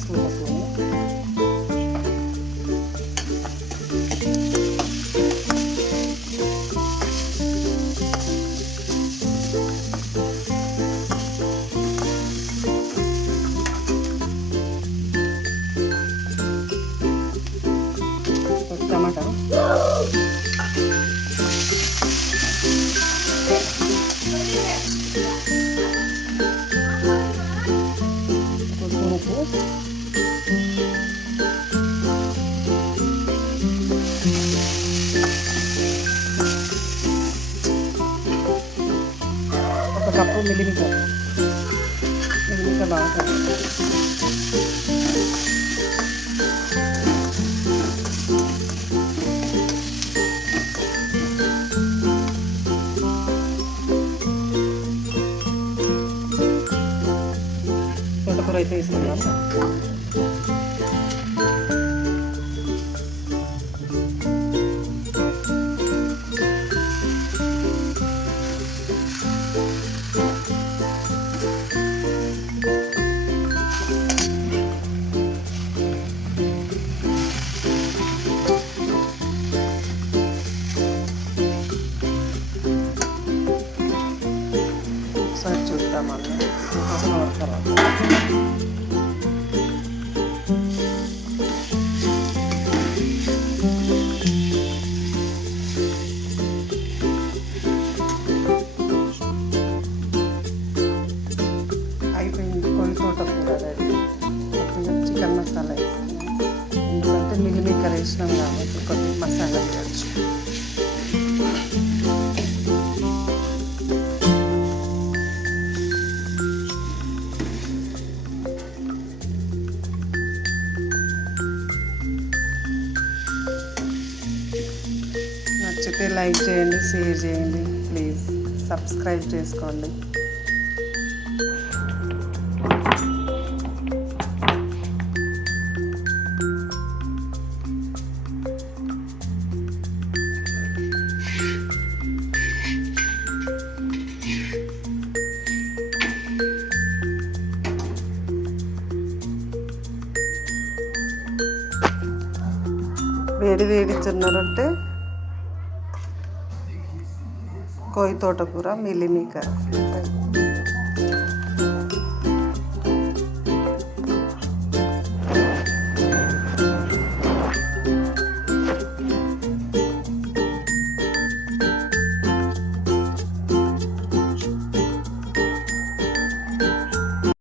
Spoon టమాటా ఉప్పు ఒక cup మిల్లిమికర్ బాగా తోటకూర అయితే వేసుకుందాం. ఒకసారి చూద్దామన్నా హాఫ్ అన్ అవర్ తర్వాత. అయిపోయింది కొయ్యి తోటకూర రెడీ. కొద్దిగా చికెన్ మసాలా వేసుకున్నాం, ఎందుకంటే మిల్లిమేకర్ వేసినాం కాబట్టి కొద్దిగా మసాలా వేయచ్చు. నచ్చితే లైక్ చేయండి, షేర్ చేయండి, ప్లీజ్ సబ్స్క్రైబ్ చేసుకోండి. వేడి వేడి జొన్న రొట్టె, కొయ్యి తోటకూర, మిల్లిమేకర్.